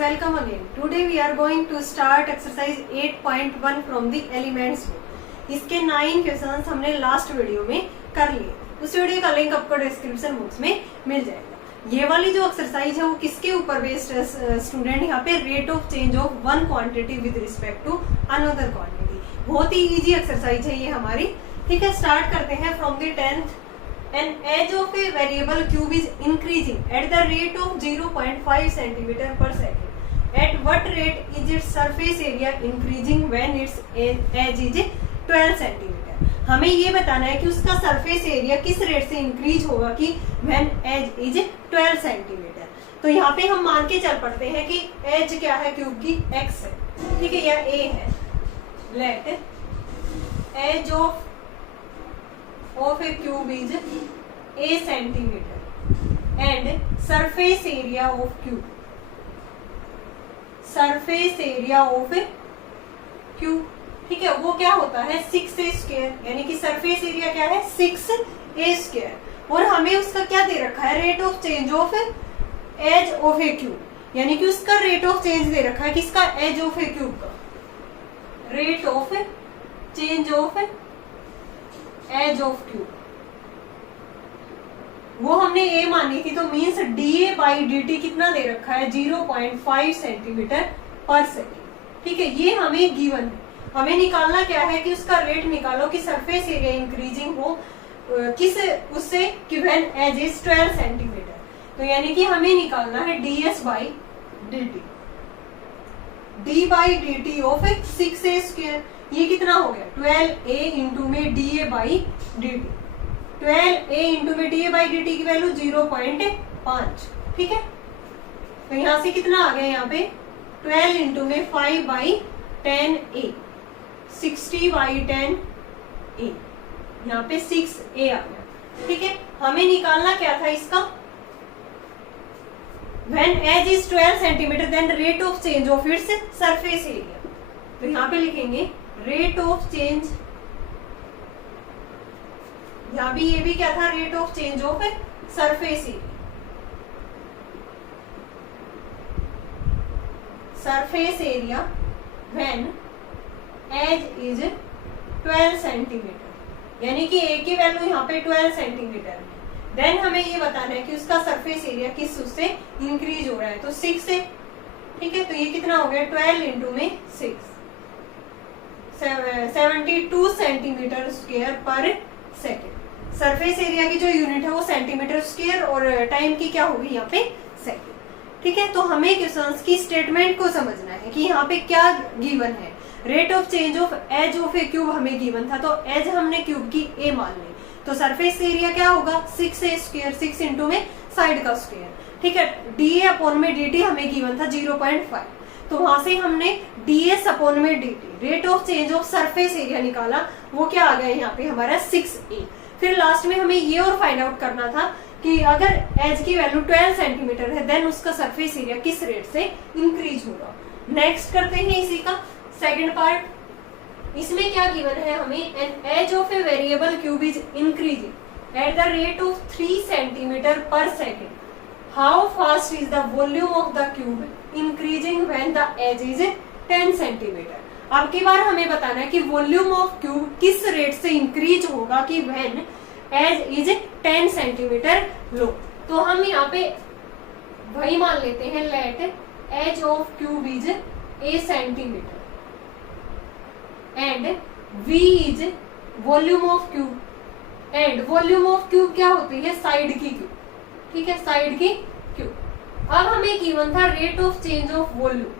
welcome again. Today we are going to start exercise 8.1 from the elements book. इसके 9 questions हमने last video में कर लिए. उस वीडियो का लिंक आपको डिस्क्रिप्शन बॉक्स में मिल जाएगा. ये वाली जो एक्सरसाइज है वो किसके ऊपर बेस्ड है स्टूडेंट? यहाँ पे rate of change of one quantity with respect to another quantity. बहुत ही इजी एक्सरसाइज है ये हमारी. ठीक है, स्टार्ट करते हैं from the 10th. An edge of a variable cube is increasing at the rate of 0.5 centimeter per second. At what rate is its surface area increasing when its edge is 12 centimeter? हमें ये बताना है कि उसका surface area किस rate से increase होगा कि when edge is 12 centimeter. तो यहाँ पे हम मान के चल पड़ते हैं कि एज क्या है क्यूब की? x है. ठीक है, या a है. Let edge of a cube is a centimeter and surface area of cube. Surface area of a cube. ठीक है, वो क्या होता है? 6a square. यानी कि सरफेस एरिया क्या है? 6a square. और हमें उसका क्या दे रखा है? Rate of change of edge of a cube. यानी कि उसका रेट ऑफ चेंज दे रखा है किसका? एज ऑफ ए क्यूब का. Rate of change of edge of cube वो हमने ए मानी थी, तो means DA by D T कितना दे रखा है? 0.5 सेंटीमीटर पर सेकेंड. ठीक है, ये हमें गिवन है. हमें निकालना क्या है कि उसका रेट निकालो कि सरफेस एरिया इंक्रीजिंग हो किस उससे कि व्हेन एज इज 12 सेंटीमीटर. तो यानी कि हमें निकालना है ds by D T. D by D T of 6a square. ये कितना हो गया? 12a इंटू में D A by D T. 12a into में D A by D T की वैल्यू 0.5. ठीक है, तो यहां से कितना आ गया? यहाँ पे 12 इंटू में 5 बाई 10a 60 बाई 10a. यहाँ पे 6a आ गया. ठीक है, हमें निकालना क्या था इसका? When edge is 12 centimeter, then rate of change of its surface area. तो यहाँ पे लिखेंगे रेट ऑफ चेंज. यहाँ भी ये भी क्या था? Rate of change of surface area. Surface area when edge is 12 centimetre. यानी कि ए की वैल्यू यहाँ पे 12 सेंटीमीटर है. देन हमें ये बताना है कि उसका सरफेस एरिया किस उससे इंक्रीज हो रहा है. तो 6 से. ठीक है, तो ये कितना हो गया? 12 इंटू में 6 72 centimetre square per second. Surface area की जो यूनिट है वो सेंटीमीटर स्क्वायर और टाइम की क्या होगी यहाँ पे? सेकेंड. ठीक है, तो हमें क्वेश्चंस की स्टेटमेंट को समझना है कि यहाँ पे क्या गिवन है. Rate of change of edge of a cube हमें गिवन था, तो एज हमने क्यूब की ए मान ली. तो सरफेस एरिया क्या होगा? 6a square. 6 इंटू में साइड का स्क्वायर. ठीक है, डी ए अपॉन में डी टी हमें गिवन था 0.5. तो वहां से हमने ds अपॉन में dt rate of change of surface area निकाला. वो क्या आ गया यहाँ पे हमारा? 6a. फिर लास्ट में हमें ये और फाइंड आउट करना था कि अगर एज की वैल्यू 12 सेंटीमीटर है देन उसका सरफेस एरिया किस रेट से इंक्रीज होगा. नेक्स्ट करते हैं इसी का सेकेंड पार्ट. इसमें क्या गिवन है हमें? An edge of a variable cube is increasing at the rate of 3 centimetre per second. How fast is the volume of the cube increasing when the edge is 10 centimetre. अब की बार हमें बताना है कि वॉल्यूम ऑफ क्यूब किस rate से increase होगा कि व्हेन एज इज 10 सेंटीमीटर लो. तो हम यहाँ पे वही मान लेते हैं. Let edge of cube is a centimetre and v is volume of cube. And volume of cube क्या होती है? साइड की क्यूब. ठीक है, साइड की क्यूब. अब हमें गिवन था rate of change of volume.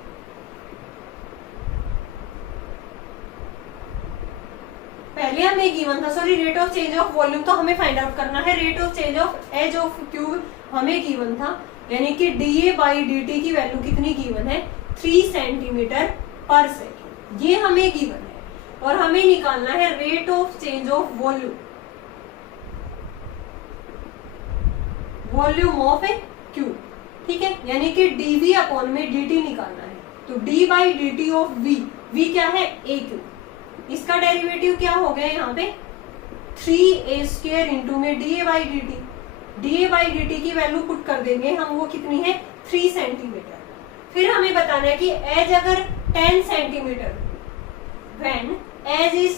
पहले हमें गिवन था rate of change of volume. तो हमें फाइंड आउट करना है rate of change of edge of cube. हमें गिवन था यानी कि डीए बाई डी टी की वैल्यू कितनी गिवन है? 3 सेंटीमीटर पर सेकेंड. ये हमें गिवन है. और हमें निकालना है rate of change of volume. Volume of a cube. ठीक है, यानी कि dv अपॉन में dt निकालना है. तो d by D T of v क्या है? a cube. इसका डेरिवेटिव क्या हो गया यहाँ पे? 3a स्क्वायर इंटू में da by D T. D A by D T की वैल्यू पुट कर देंगे हम. वो कितनी है? 3 सेंटीमीटर. फिर हमें बताना है कि एज अगर 10 centimetre, when edge is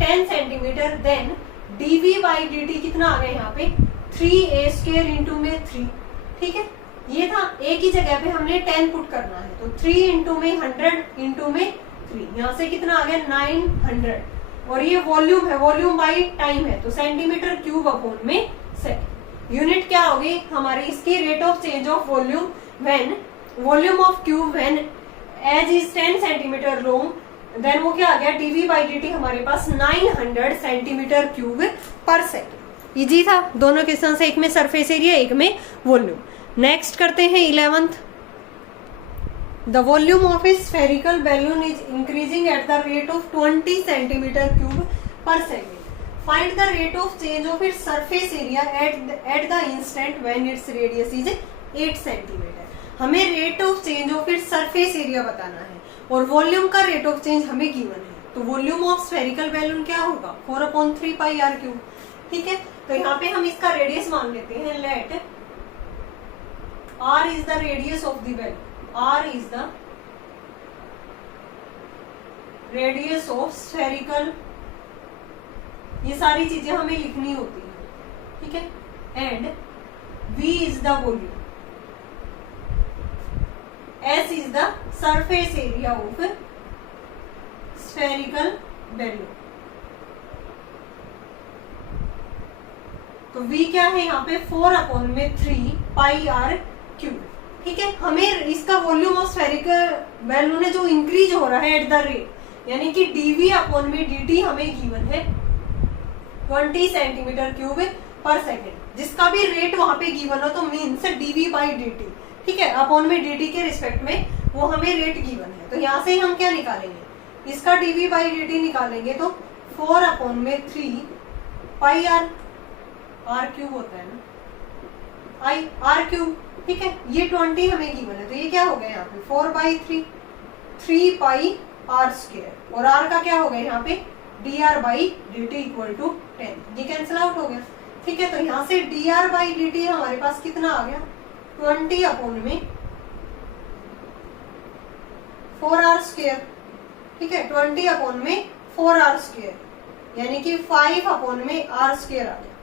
10 centimetre, then dv by dt कितना आ गया यहाँ पे 3a² इंटू में 3, ठीक है। ये था एक ही जगह पे हमने 10 पुट करना है, तो 3 इंटू में 100 इंटू में 3, यहाँ से कितना आ गया 900, और ये वॉल्यूम है, वॉल्यूम बाई टाइम है, तो सेंटीमीटर क्यूब अपॉन में सेकंड। यूनिट क्या होगी हमारी इसकी, rate of change of volume when volume of cube when edge is 10 centimetre long, then वो क्या आ गया dv बाई dt हमारे पास 900 सेंटीमीटर क्यूब पर सेकेंड। इजी था दोनों क्वेश्चन से, एक में सरफेस एरिया एक में वॉल्यूम। नेक्स्ट करते हैं 11th। The volume of a spherical balloon is increasing at the rate of 20 centimetre cube पर second. Find the rate of change of its surface area at the instant when its radius is 8 centimetre. हमें rate of change of its surface area बताना है और volume का rate of change हमें given है, तो volume of spherical balloon क्या होगा 4/3 पाई r क्यूब, ठीक है। तो यहाँ पे हम इसका रेडियस मान लेते हैं, let r is the radius of the balloon, r is the radius of spherical, ये सारी चीजें हमें लिखनी होती है, ठीक है। And v is the volume, S is the surface area of spherical balloon। तो V क्या है यहाँ पे 4/3 पाई r क्यूब, ठीक है। हमें इसका वॉल्यूम ऑफ स्फेरिकल बैलून है जो इंक्रीज हो रहा है एट द रेट, यानी कि dv/dt हमें गिवन है 20 सेंटीमीटर क्यूब पर सेकेंड, जिसका भी रेट वहां पे गिवन हो तो मीन्स dv बाई dt, ठीक है, अपॉन में dt के रिस्पेक्ट में वो हमें रेट गिवन है। तो यहाँ से हम क्या निकालेंगे, इसका dv बाई dt निकालेंगे तो 4/3 पाई r क्यूब होता है ना, r क्यूब, ठीक है। ये 20 हमें गिवन है, तो ये क्या हो गया यहाँ पे 4/3 3 पाई r², और r का क्या हो गया यहाँ पे dr by dt equal to 10, ये कैंसिल आउट हो गया, ठीक है। तो यहाँ से dr बाई dt हमारे पास कितना आ गया 20/में 4r², ठीक है, 20/में 4r², यानी कि 5/में r² आ गया,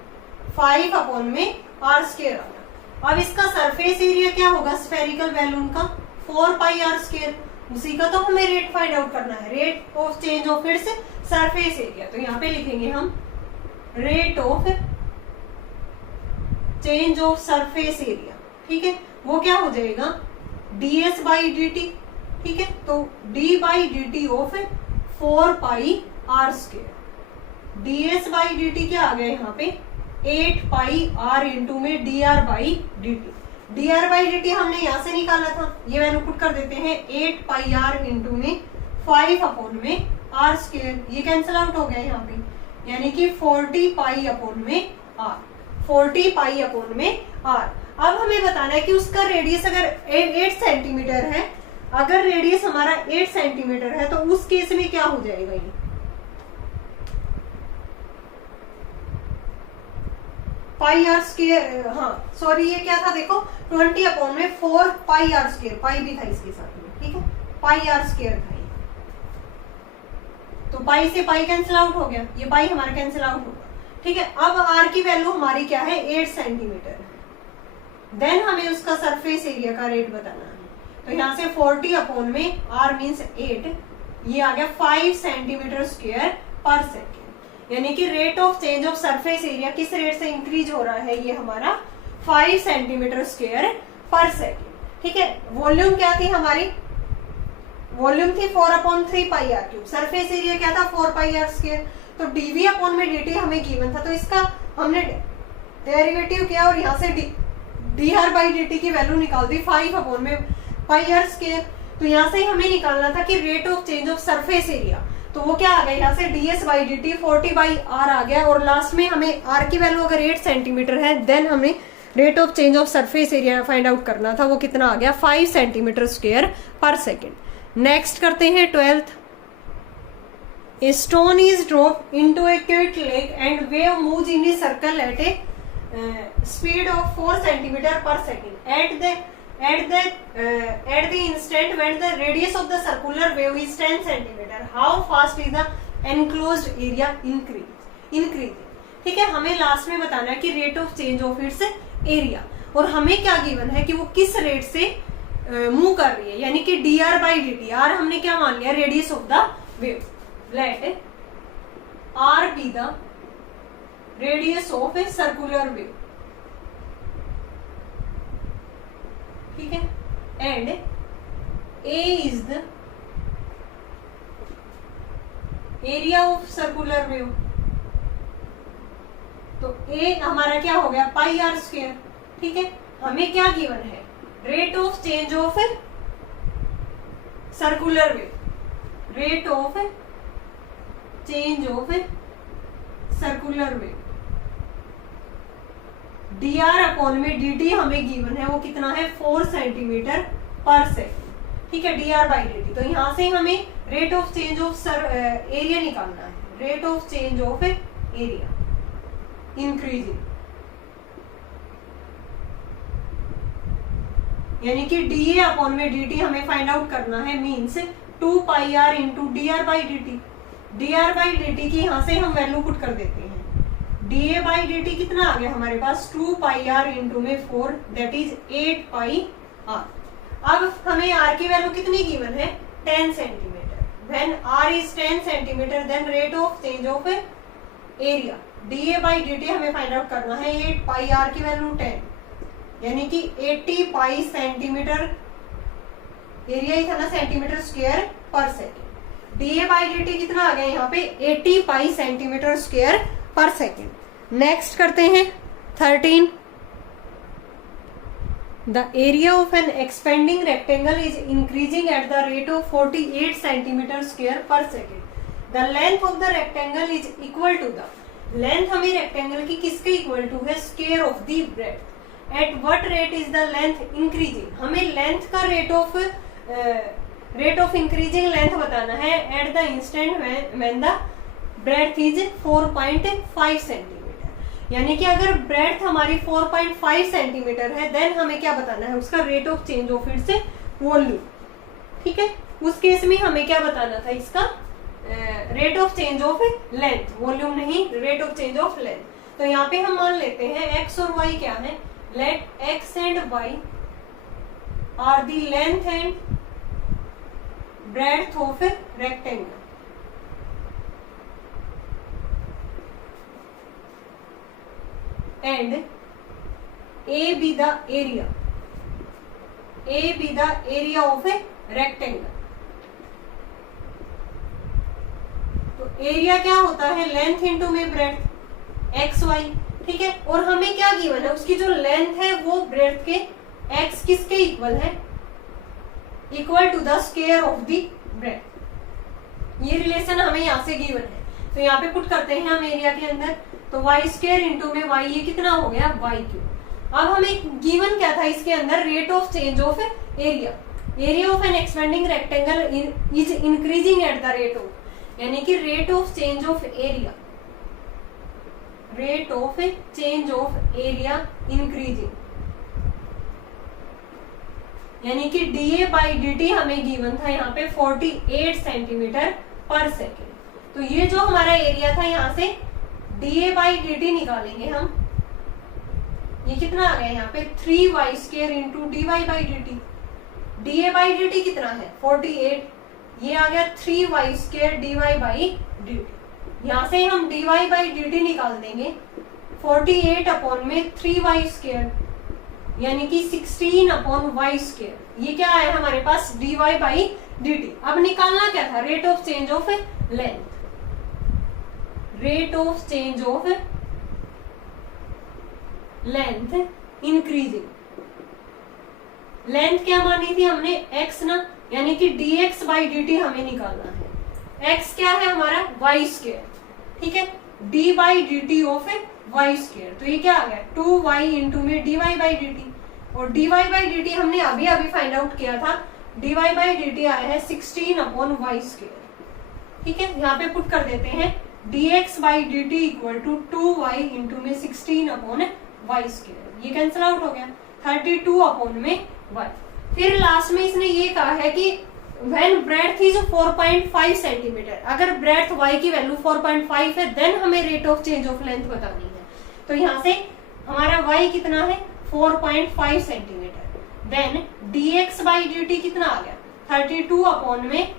5/में r² आ गया। अब इसका सरफेस एरिया क्या होगा स्फेरिकल बैलून का 4 पाई r², उसी का तो हमें रेट फाइंड आउट करना है, rate of change of its surface area. तो यहाँ पे लिखेंगे हम rate of change of surface area, ठीक है, वो क्या हो जाएगा ds बाई dt, ठीक है। तो d by dt of 4 pi r², ds by dt क्या आ गया यहाँ पे 8 पाई r इंटू में dr by dt, dr by dt हमने यहाँ से निकाला था, ये वैल्यू पुट कर देते हैं 8 पाई r इंटू में 5/में r², ये कैंसिल आउट हो गया यहाँ पे, यानी कि 40 पाई/में r, 40 पाई/में r। अब हमें बताना है कि उसका रेडियस अगर 8 सेंटीमीटर है, अगर रेडियस हमारा 8 सेंटीमीटर है तो उस केस में क्या हो जाएगा, ये पाई r², हाँ सॉरी ये क्या था देखो 20/4 पाई r², पाई भी था इसके साथ में, ठीक है, पाई r² था ये, तो पाई से पाई कैंसिल आउट हो गया, ये पाई हमारा कैंसिल आउट होगा, ठीक है। अब r की वैल्यू हमारी क्या है 8 सेंटीमीटर है, देन हमें उसका सरफेस एरिया का रेट बताना है, तो यहाँ से 40/में r मीन्स 8, ये आ गया 5 सेंटीमीटर स्क्वायर पर सेकेंड, यानी कि rate of change of surface area किस रेट से इंक्रीज हो रहा है, ये हमारा 5 सेंटीमीटर स्क्वायर पर सेकेंड, ठीक है। वॉल्यूम क्या थी हमारी, वॉल्यूम थी 4/3 पाई r क्यूब, सरफेस एरिया क्या था 4 पाई r², तो dv/में dt हमें गिवन था, तो इसका हमने डेरिवेटिव किया और यहाँ से dr बाई dt की वैल्यू निकाल दी 5/में पाई r²। तो यहाँ से हमें निकालना था कि rate of change of surface area, तो वो क्या आ गया यहाँ से ds बाई dt 40/r आ गया, और लास्ट में हमें r की वैल्यू अगर 8 सेंटीमीटर है देन हमें rate of change of surface area find out करना था, वो कितना आ गया 5 centimetre square per second. Next करते हैं 12th। A stone is dropped into a quick lake and wave moves in a circle at a speed of 4 centimeter per second. At the instant when the radius of the circular wave is 10 centimeter, how fast is the enclosed area increasing. ठीक है, हमें last में बताना है कि rate of change of it's area, और हमें क्या गिवन है कि वो किस रेट से मूव कर रही है, यानी कि dr बाई dt. r हमने क्या मान लिया, radius of the wave. Let r be the radius of a circular wave. ठीक है, and a is the area of circular wave. तो a हमारा क्या हो गया, पाई आर स्क्वायर. ठीक है, हमें क्या गिवन है, rate of change of circular wave, rate of change of circular wave dr upon में dt हमें गिवन है, वो कितना है 4 सेंटीमीटर पर सेकेंड. ठीक है, dr बाई dt. तो यहां से हमें rate of change of area निकालना है, rate of change of area increasing, यानी कि dA अपॉन में dt हमें फाइंड आउट करना है, means 2 pi r into dr by dt. dr by dt की यहां से हम वैल्यू पुट कर देते हैं. dA बाई dt कितना आ गया हमारे पास, 2 पाई r इंटू में 4, दैट इज 8 पाई r. अब हमें r की वैल्यू कितनी गिवन है, 10 centimetre. When r is 10 centimetre then rate of change of area dA by dt हमें फाइंड आउट करना है. 8 पाई r की वैल्यू 10, यानी कि 80 पाई सेंटीमीटर, एरिया ही था ना centimetre square per second. dA by dt कितना आ गया यहाँ पे, 80 pi centimetre square per second. Next करते हैं 13. The area of an expanding rectangle is increasing at the rate of 48 centimetre square per second. The length of the rectangle is equal to the, length हमें rectangle की किसके equal to है, square of the breadth. At what rate is the length increasing, हमें length का rate of increasing length बताना है eight the instant when the breadth is 4.5 centimetre. यानी कि अगर ब्रेड्थ हमारी 4.5 सेंटीमीटर है देन हमें क्या बताना है, उसका rate of change of its volume. ठीक है, उस केस में हमें क्या बताना था, इसका rate of change of length, volume नहीं, rate of change of length. तो यहाँ पे हम मान लेते हैं x और y क्या है, let x and y are the length and breadth of a rectangle. And a be the area, a be the area of a rectangle. तो एरिया क्या होता है, लेंथ इंटू में ब्रेड्थ, एक्स वाई. ठीक है, और हमें क्या गिवन है, उसकी जो लेंथ है वो ब्रेड्थ के एक्स किसके इक्वल है, equal to the square of the breadth. ये रिलेशन हमें यहाँ से गिवन है. तो यहाँ पे पुट करते हैं हम एरिया के अंदर, तो वाई स्क्वायर इंटू में वाई, ये कितना हो गया, वाई क्यूब. अब हमें गिवन क्या था इसके अंदर, rate of change of area. Area of an expanding rectangle is increasing at the rate of, यानी कि rate of change of area, rate of change of area increasing, यानी कि dA बाई dt हमें given था यहाँ पे 48 centimetre per second. तो ये जो हमारा एरिया था, यहाँ से dA बाई dt निकालेंगे हम, ये कितना आ गया यहाँ पे 3y square into dy by dt. dA by dt कितना है 48, ये आ गया 3y square dy by dt. यहाँ से हम dy बाई dt निकाल देंगे, 48 अपॉन में 3y स्क्वायर, यानी कि 16 अपॉन y स्क्वायर. ये क्या आया हमारे पास, dy बाई dt. अब निकालना क्या था, rate of change of length, rate of change of length increasing. Length क्या मानी थी हमने, x ना, यानी कि dx बाई dt हमें निकालना है. x क्या है हमारा, y स्क्वायर. ठीक है, d by dt of y square. तो ये क्या आ गया 2y इंटू में dy बाई dt, और dy बाई dt हमने अभी अभी फाइंड आउट किया था, dy बाई dt आया है 16 अपॉन y स्क्वायर. ठीक है, यहाँ पे पुट कर देते हैं dx by dt equal to 2y into में 16 अपॉन y स्क्वायर. ये कैंसिल आउट हो गया, 32 अपॉन में y. फिर लास्ट में इसने ये कहा है कि व्हेन ब्रेड्थ इज 4.5 सेंटीमीटर, अगर ब्रेड्थ y की वैल्यू 4.5 है देन हमें rate of change of length बतानी है। तो यहाँ से हमारा y कितना है 4.5 centimetre, then dx by dt कितना आ गया 32 अपॉन में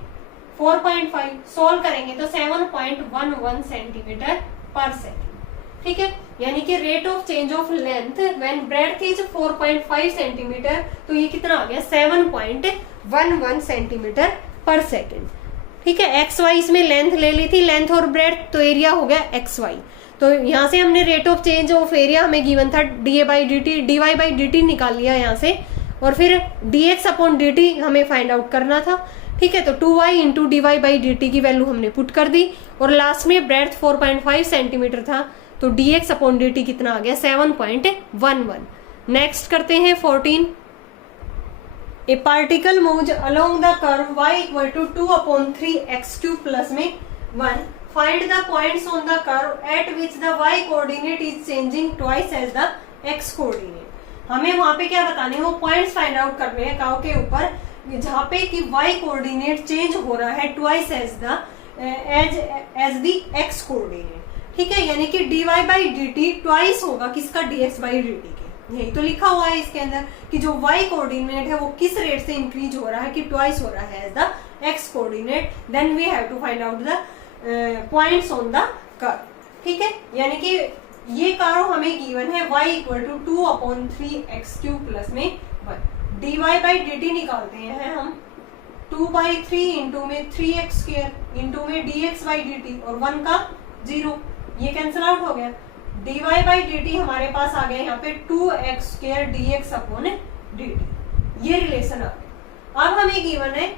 4.5, सोल्व करेंगे तो 7.11 सेंटीमीटर पर सेकेंड। ठीक है, यानी कि rate of change of length when breadth is 4.5 centimetre, तो ये कितना आ गया 7.11 सेंटीमीटर पर सेकेंड। ठीक है, एक्स वाई इसमें लेंथ ले ली थी, लेंथ और ब्रेड्थ, तो एरिया हो गया एक्स वाई। तो यहाँ से हमने rate of change of area हमें गिवन था D by D T, D Y by D T निकाल लिया यहाँ से, और फिर D X upon D T हमें फाइंड आउट करना था। ठीक है, तो 2y into D Y by D T की वैल्यू हमने पुट कर दी, और लास्ट में ब्रेड्थ 4.5 सेंटीमीटर था, तो dx अपॉन dt कितना आ गया 7.11। नेक्स्ट करते हैं 14। A particle moves along the curve y equal to 2 upon 3 x cube plus में 1, find the points on the curve at which the y coordinate is changing twice as the x coordinate. हमें वहां पे क्या बताने हैं, वो points find out करने हैं कर्व के ऊपर जहां पे कि y कोऑर्डिनेट चेंज हो रहा है twice as the x coordinate. ठीक है, यानी कि dy by D T twice होगा किसका dx बाई डी टी के, यही तो लिखा हुआ है इसके अंदर कि जो y कोऑर्डिनेट है वो किस रेट से इंक्रीज हो रहा है कि ट्वाइस हो रहा है as the x coordinate, then we have to find out the points on the curve. ठीक है, यानी कि ये कर्व हमें गिवन है y equal to 2 upon 3 x cube plus में 1, dy बाई डी टी निकालते हैं हम 2 बाई 3 इंटू में 3x स्क्वायर इंटू में dx बाई डी टी, और 1 का 0, ये कैंसिल आउट हो गया। dy बाई डी टी हमारे पास आ गया यहाँ पे 2x square dx upon dt, ये रिलेशन आ गया। अब हमें गिवन है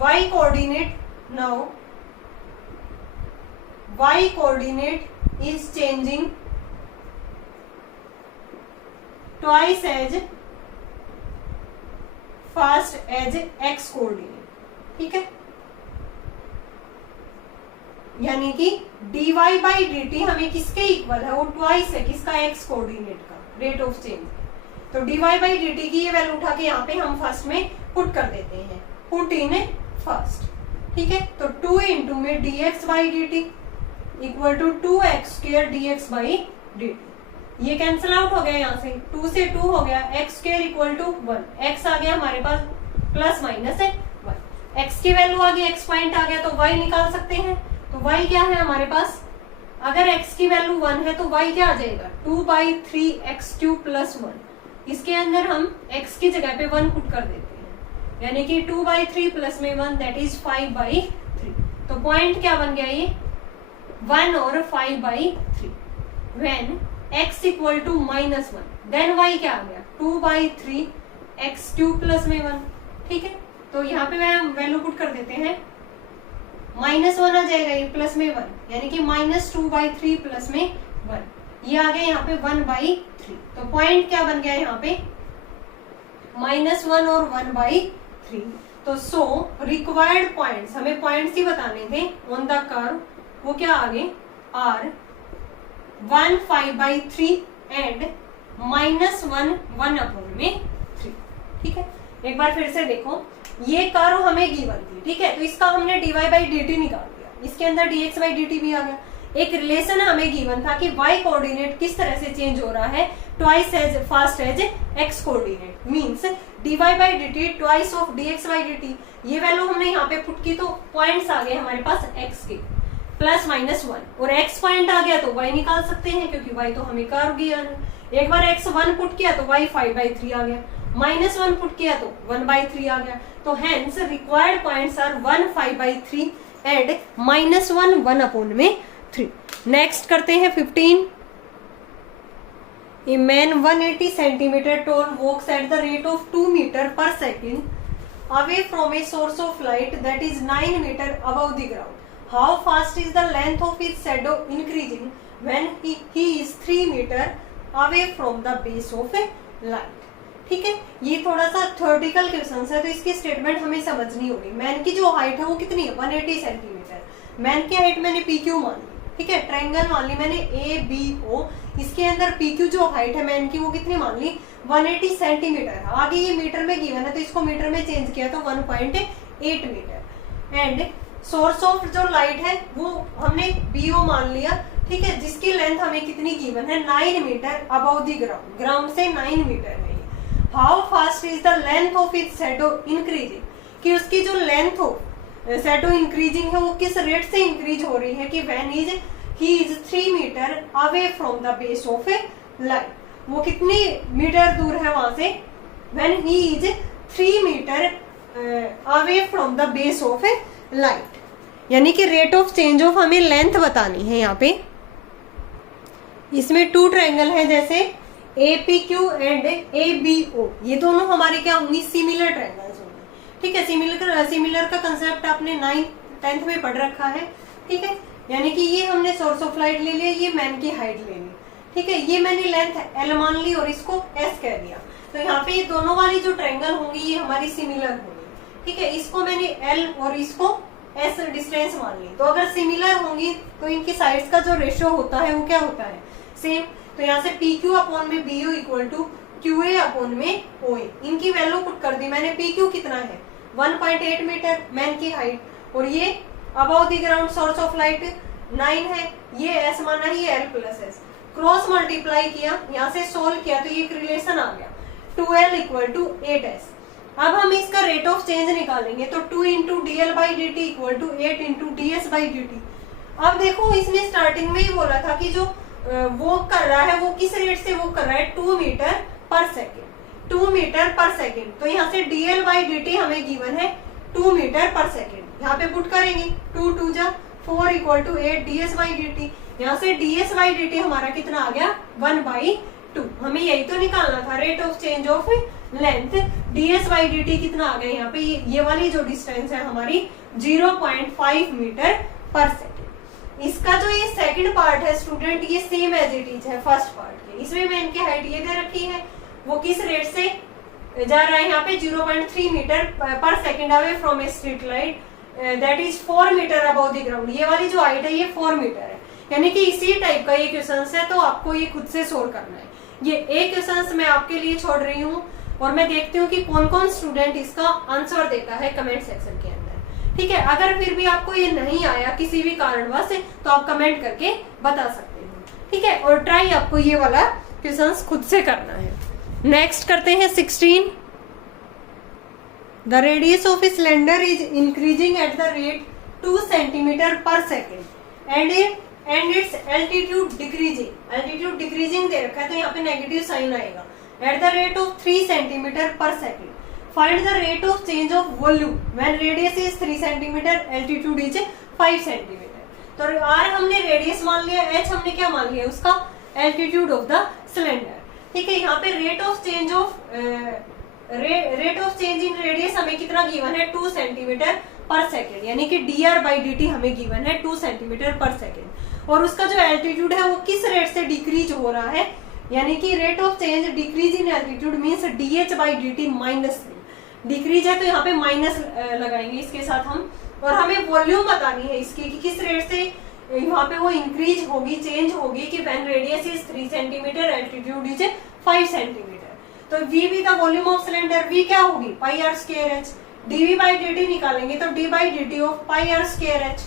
y coordinate, now y coordinate is changing twice as fast as x coordinate. ठीक है, यानी कि dy बाई डी टी हमें किसके इक्वल है, वो ट्वाइस है किसका x कोऑर्डिनेट का रेट ऑफ चेंज। तो dy बाई डी टी की ये वैल्यू उठा के यहाँ पे हम फर्स्ट में पुट कर देते हैं, पुट इन फर्स्ट। ठीक है, तो 2 इंटू में dx by D T equal to 2x square dx by D T, ये कैंसिल आउट हो गया, यहाँ से 2 से 2 हो गया, x square equal to 1, x आ गया हमारे पास प्लस माइनस है 1, x की वैल्यू आ गई, x पॉइंट आ गया, तो y निकाल सकते हैं। तो y क्या है हमारे पास, अगर x की वैल्यू 1 है तो y क्या आ जाएगा 2 बाई 3 x क्यूब प्लस 1, इसके अंदर हम x की जगह पे 1 पुट कर देते हैं, यानी कि 2 बाई 3 प्लस में 1 दैट इज 5 बाई 3। तो पॉइंट क्या बन गया ये 1 और 5 by 3। When x equal to minus 1 then y क्या आ गया 2 बाई 3 x क्यूब प्लस में 1। ठीक है, तो यहाँ पे हम वैल्यू पुट कर देते हैं, माइनस 1 आ जाएगा, ये प्लस में 1, यानी कि माइनस 2 बाई 3 प्लस में 1, ये आ गया यहाँ पे 1 बाई 3। तो पॉइंट क्या बन गया यहाँ पे माइनस 1 और 1 बाई 3। तो सो रिक्वायर्ड पॉइंट्स, हमें पॉइंट्स ही बताने थे ऑन द कर्व, वो क्या आ गए are 1 5 by 3 and minus 1 1 upon में 3। ठीक है, एक बार फिर से देखो, ये कर्व हमें गिवन थी। ठीक है, तो इसका हमने dy बाई डी टी निकाल दिया, इसके अंदर dx बाई डी टी भी आ गया। एक रिलेशन हमें गिवन था कि y कोऑर्डिनेट किस तरह से चेंज हो रहा है twice as fast as x coordinate, means dy by D T twice of dx by D T, ये वैल्यू हमने यहाँ पे पुट की, तो पॉइंट्स आ गए हमारे पास x के प्लस माइनस 1, और x पॉइंट आ गया तो y निकाल सकते हैं क्योंकि y तो हमें कर्व गिवन है। एक बार x 1 पुट किया तो y 5 बाई 3 आ गया, माइनस 1 पुट किया तो 1 बाई 3 आ गया। तो hence required points are 1 5 by 3 and minus 1 1 upon में 3। नेक्स्ट करते हैं 15। A man 180 centimeter tall walks at the rate of 2 meter per second away from a source of light that is 9 meter above the ground. How fast is the length of his shadow increasing when he is 3 meter away from the base of a light? ठीक है, ये थोड़ा सा theoretical question है, तो इसकी statement हमें समझनी होगी। मैन की जो हाइट है वो कितनी है 180 सेंटीमीटर, मैन की हाइट मैंने PQ मान ली। ठीक है, ट्रायंगल मान ली मैंने ए बी ओ, इसके अंदर पी क्यू जो हाइट है मैन की वो कितनी मान ली 180 सेंटीमीटर। आगे ये मीटर में गिवन है तो इसको मीटर में चेंज किया तो 1.8 मीटर। एंड सोर्स ऑफ जो लाइट है वो हमने बीओ मान लिया, ठीक है, जिसकी लेंथ हमें कितनी गिवन है 9 metre above the ground, ground से 9 मीटर है। How fast is the length of its shadow increasing, कि उसकी जो लेंथ हो शैडो इंक्रीजिंग है वो किस रेट से इंक्रीज हो रही है कि when he is 3 metre away from the base of a light, वो कितनी मीटर दूर है वहां से, when he is 3 metre away from the base of a light. यानी कि रेट ऑफ चेंज ऑफ हमें लेंथ बतानी है। यहाँ पे इसमें 2 ट्रायंगल है जैसे APQ एंड ABO, ये दोनों हमारे क्या होंगी सिमिलर ट्रायंगल्स होंगे, ठीक है। सिमिलर का कंसेप्ट आपने 9th 10th में पढ़ रखा है, ठीक है। यानी कि ये हमने सोर्स ऑफ लाइट ले लिया, ये मैन की हाइट ले ली, ठीक है, ये मैंने लेंथ L मान ली और इसको S कह दिया। तो यहाँ पे ये दोनों वाली जो ट्रायंगल होंगी ये हमारी सिमिलर होंगी, ठीक है। इसको मैंने L और इसको S डिस्टेंस मान ली। तो अगर सिमिलर होंगी तो इनकी साइड्स का जो रेशियो होता है वो क्या होता है सेम। तो यहाँ से PQ अपॉन में BO equal to QA upon में OA, इनकी वैल्यू पुट कर दी मैंने। PQ कितना है 1.8 मीटर मैन की हाइट, और ये above the ground source of light 9 है, ये S माना है, ये L plus S, cross multiply किया, यहाँ से सोल्व किया तो ये एक रिलेशन आ गया 2L इक्वल टू 8S। अब हम इसका रेट ऑफ चेंज निकालेंगे तो 2 into DL by dt equal to 8 into DS by dt। अब देखो इसने स्टार्टिंग में ही बोला था कि जो वॉक कर रहा है वो किस रेट से वॉक कर रहा है 2 मीटर पर सेकेंड, 2 मीटर पर सेकेंड। तो यहाँ से DL बाई dt हमें गिवन है 2 मीटर पर सेकेंड, यहाँ पे पुट करेंगे 2 2 जा 4 equal to 8 DS by dt। यहाँ से DS बाई dt हमारा कितना आ गया 1/2। हमें यही तो निकालना था rate of change of length. DS by dt कितना आ गया यहाँ पे, ये वाली जो डिस्टेंस है हमारी 0.5 मीटर पर सेकेंड। इसका जो ये सेकंड पार्ट है स्टूडेंट, ये सेम एज इट इज है फर्स्ट पार्ट के। इसमें मैंने इनकी हाइट ये दे रखी है, वो किस रेट से जा रहा है यहाँ पे 0.3 मीटर पर second away from a street light, that is 4 metre above the ground. ये वाली जो हाइट है ये 4 मीटर है। यानी कि इसी टाइप का ये क्वेश्चन है, तो आपको ये खुद से सोल्व करना है। ये एक क्वेश्चन मैं आपके लिए छोड़ रही हूँ और मैं देखती हूँ कि कौन कौन स्टूडेंट इसका आंसर देता है कमेंट सेक्शन के अंदर, ठीक है। अगर फिर भी आपको ये नहीं आया किसी भी कारणवश तो आप कमेंट करके बता सकते हो, ठीक है। और ट्राई आपको ये वाला क्वेश्चन खुद से करना है। नेक्स्ट करते हैं 16। The radius of a cylinder is increasing at the rate 2 centimetre per second and its altitude decreasing. Altitude decreasing दे रखा है तो यहाँ पे नेगेटिव साइन आएगा। At the rate of 3 centimetre per second find the rate of change of volume when radius is 3 cm, altitude is 5 cm। तो R हमने radius मान लिया, H हमने क्या मान लिया उसका एल्टीट्यूड ऑफ द सिलेंडर, ठीक है। यहाँ पे rate of change in radius हमें कितना गिवन है 2 सेंटीमीटर पर सेकेंड, यानी कि dr बाई dt हमें गिवन है 2 सेंटीमीटर पर सेकेंड। और उसका जो एल्टीट्यूड है वो किस रेट से डिक्रीज हो रहा है, यानी कि rate of change decrease in altitude means dh by dt minus decrease है, तो यहाँ पे माइनस लगाएंगे इसके साथ हम। और हमें वॉल्यूम बतानी है इसकी कि किस रेट से यहाँ पे वो इंक्रीज होगी, चेंज होगी कि when radius is 3 centimetre, altitude is 5 centimetre. तो V भी the volume of cylinder, V क्या होगी पाई r square h। dV by dt निकालेंगे तो d by dt of pi r square h।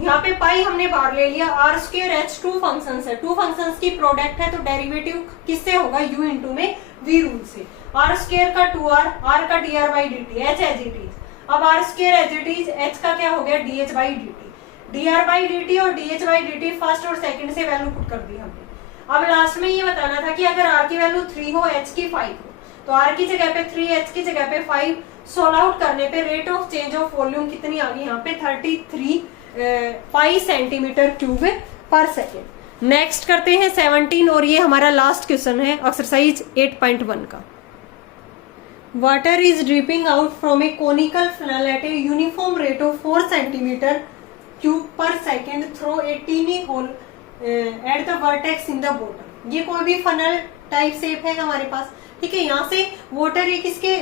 यहाँ पे पाई हमने बाहर ले लिया, r स्क्वायर h 2 फंक्शंस है, 2 फंक्शंस की प्रोडक्ट है तो डेरिवेटिव किससे होगा u इंटू में v रूल से। r स्क्वायर का 2r, r का dr by dt, h as it is. अब r square as it is, h का क्या हो गया dh by dt। dr by dt और dh बाई dt फर्स्ट और सेकंड से वैल्यू पुट कर दी हमने। अब लास्ट में ये बताना था कि अगर r की वैल्यू 3 हो, h की 5 हो, तो r की जगह पे 3, h की जगह पे 5, सोल्व आउट करने पे rate of change of volume कितनी आ गई यहाँ पे 33 सेंटीमीटर क्यूब पर सेकेंड। नेक्स्ट करते हैं 17 और ये हमारा लास्ट क्वेश्चन है एक्सरसाइज 8.1 का। Water is dripping out from a conical funnel at a uniform rate of 4 centimetre cube पर second through a tiny hole at the vertex in the bottom. ये कोई भी फनल टाइप शेप है हमारे पास, ठीक है। यहाँ से वाटर एक इसके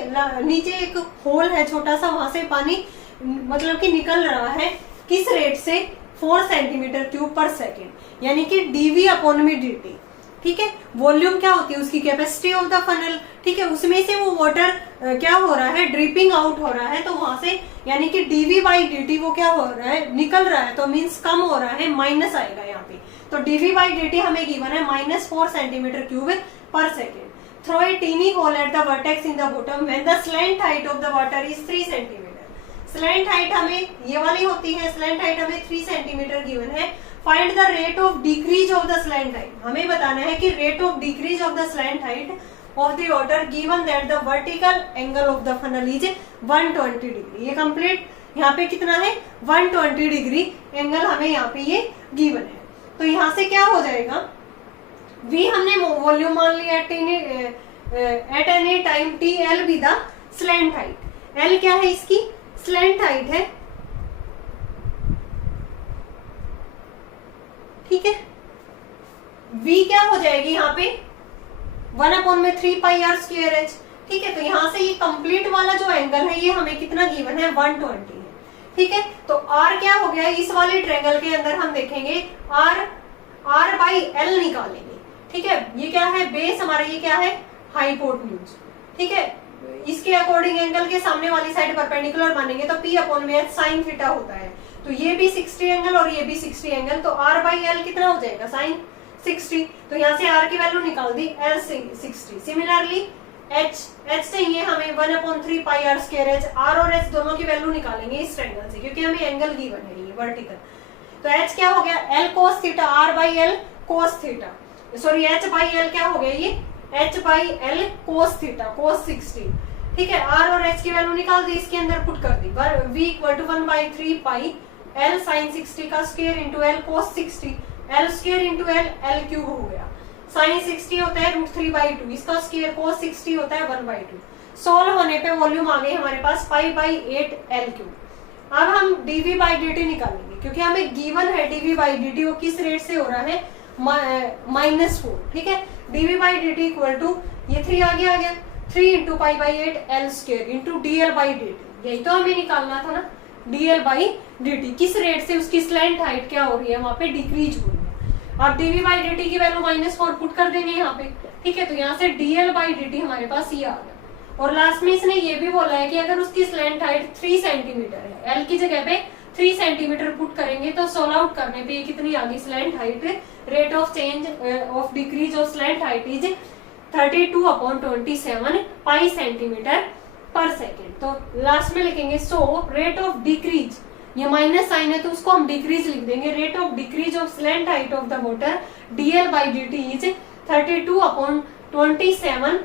नीचे एक होल है छोटा सा, वहां से पानी मतलब कि निकल रहा है किस रेट से 4 सेंटीमीटर क्यूब पर सेकेंड, यानी कि dV अपॉन में dt। ठीक है, वॉल्यूम क्या होती है उसकी, कैपेसिटी ऑफ द फनल। ठीक है, उसमें से वो वाटर क्या हो रहा है, ड्रिपिंग आउट हो रहा है, तो वहां से यानी कि dV बाई dt वो क्या हो रहा है, निकल रहा है, तो मीन्स कम हो रहा है, माइनस आएगा यहाँ पे। तो dV बाई dt हमें गिवन है -4 सेंटीमीटर क्यूब पर second. Through a tiny hole at the vertex in the bottom when the slant height of the water is 3 centimetre. Slant height हमें ये वाली होती है, स्लैंट हाइट हमें 3 सेंटीमीटर गिवन है। Find the rate of decrease of the slant height, हमें बताना है कि rate of decrease of the slant height of the water given that the vertical angle of the funnel is 120 degree. ये complete यहाँ पे कितना है, 120 डिग्री एंगल हमें यहाँ पे ये गिवन है। तो यहाँ से क्या हो जाएगा, V हमने वॉल्यूम मान लिया at any time T L be the slant height. L क्या है, इसकी स्लैंट हाइट है। ठीक है, V क्या हो जाएगी यहाँ पे 1/3 पाई आर स्क्वायर एच। ठीक है, तो यहाँ से ये कंप्लीट वाला जो एंगल है ये हमें कितना गिवन है, 120 है। ठीक है, तो R क्या हो गया, इस वाले ट्रायंगल के अंदर हम देखेंगे R बाई L निकालेंगे। ठीक है, ये क्या है, बेस हमारा, ये क्या है, हाइपोटेन्यूज। ठीक है, इसके अकॉर्डिंग एंगल के सामने वाली साइड परपेंडिकुलर मानेंगे तो P अपॉन में साइन थीटा होता है। तो ये भी 60 एंगल और ये भी 60 एंगल, तो R बाई L कितना हो जाएगा, साइन 60। तो यहाँ से R की वैल्यू निकाल दी, L 60। सिमिलरली H चाहिए हमें 1/3 पाई आर स्क्वायर एच। R और H दोनों की वैल्यू निकालेंगे इस ट्रायंगल से, क्योंकि हमें एंगल गिवन है ये वर्टिकल। तो H क्या हो गया, L cos theta, R by L cos theta, sorry H by L क्या हो गया, ये H by L cos theta, cos 60। ठीक है, R और H की वैल्यू निकाल दी, इसके अंदर पुट कर दी, V equal to 1/3 pi L sine 60 का square into L cos 60, L square into L cube हो गया। साइन 60 होता है √3/2, इसका स्क्वायर cos 60 होता है 1/2। सोल्व होने पे वॉल्यूम आ गई हमारे पास 5/8 L क्यूब। अब हम dV बाई dt निकालेंगे, क्योंकि हमें गिवन है dV बाई dt वो किस रेट से हो रहा है, -4। ठीक है, dV by dt equal to ये 3 आ गया 3 into π/8 L square into dl by dt। यही तो हमें निकालना था ना, dl बाई dt किस रेट से उसकी स्लैंट हाइट क्या हो रही है, वहां पे डिक्रीज हो रही है। अब dV बाई dt की वैल्यू -4 पुट कर देंगे यहाँ पे। ठीक है, तो यहाँ से dl बाई dt हमारे पास ये आ गया। और लास्ट में इसने ये भी बोला है कि अगर उसकी स्लैंट हाइट 3 सेंटीमीटर है, L की जगह पे 3 सेंटीमीटर पुट करेंगे तो सोल्व आउट करने पे ये कितनी आ गई slant height, rate of change of decrease of slant height is 32/27 pi centimetre per second. तो लास्ट में लिखेंगे सो रेट ऑफ डिक्रीज, ये माइनस साइन है तो उसको हम डिक्रीज लिख देंगे, rate of decrease of slant height of the water dl by dt is 32/27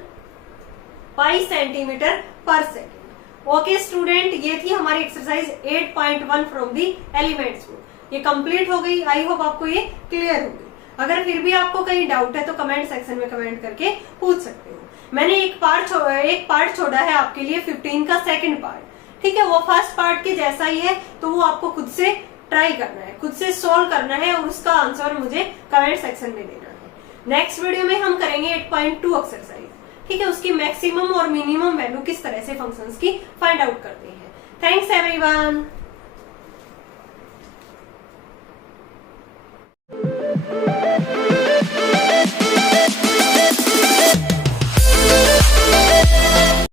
pi centimetre per second. Okay student, ये थी हमारी exercise 8.1 from the elements book. ये कंप्लीट हो गई, आई होप आपको ये क्लियर हो गई। अगर फिर भी आपको कहीं डाउट है तो कमेंट सेक्शन में कमेंट करके पूछ सकते हो। मैंने एक पार्ट छोड़ा है आपके लिए 15 का सेकंड पार्ट। ठीक है, वो फर्स्ट पार्ट के जैसा ही है, तो वो आपको खुद से ट्राई करना है, खुद से सोल्व करना है और उसका आंसर मुझे कमेंट सेक्शन में देना है। नेक्स्ट वीडियो में हम करेंगे 8.2 एक्सरसाइज। ठीक है, उसकी मैक्सिमम और मिनिमम वैल्यू किस तरह से फंक्शंस की फाइंड आउट करते हैं। Thanks everyone.